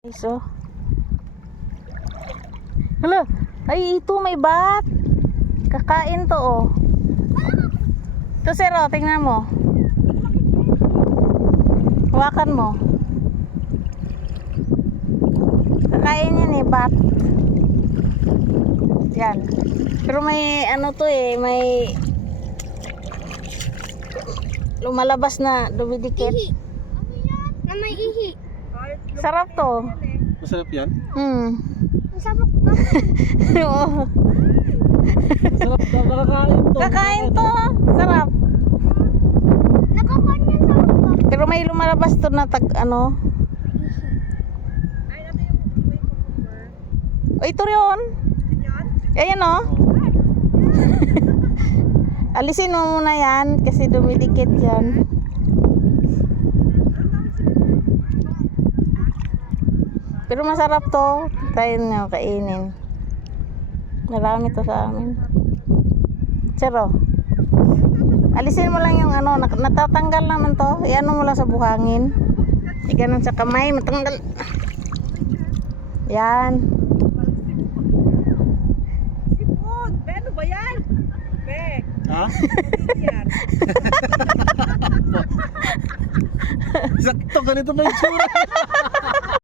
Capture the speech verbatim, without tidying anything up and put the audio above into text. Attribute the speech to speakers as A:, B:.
A: So, hala, ay ito may bat. Kakain to oh. Ito sir oh, tingnan mo. Hawakan mo. Kakain yan eh, bat. Yan. Pero may ano to eh, may lumalabas na dumidikit.
B: Ihi. Ano yan? Na may ihi.
A: Sarap to.
C: Masarap yan?
A: Hmm.
B: Masarap ba?
A: Oo.
C: Masarap daw, nakakain to.
A: Kakain to. Sarap.
B: Nakakanya sa ba?
A: Pero may lumalabas to na tag ano.
B: Ay, natin yung may cucumber.
A: O ito yun. Ayan o. Alisin mo muna yan kasi dumidikit yan. Pero masarap to. Try nyo kainin. Marami to sa amin. Sero. Alisin mo lang yung ano. nat- Natatanggal naman to. Iano mo lang sa buhangin. Iganon sa kamay. Matanggal. Yan.
D: Sipon! Be, ano ba yan? Be,
C: Ha?
D: ano yan?
C: Sakto, ganito ba yung tsura?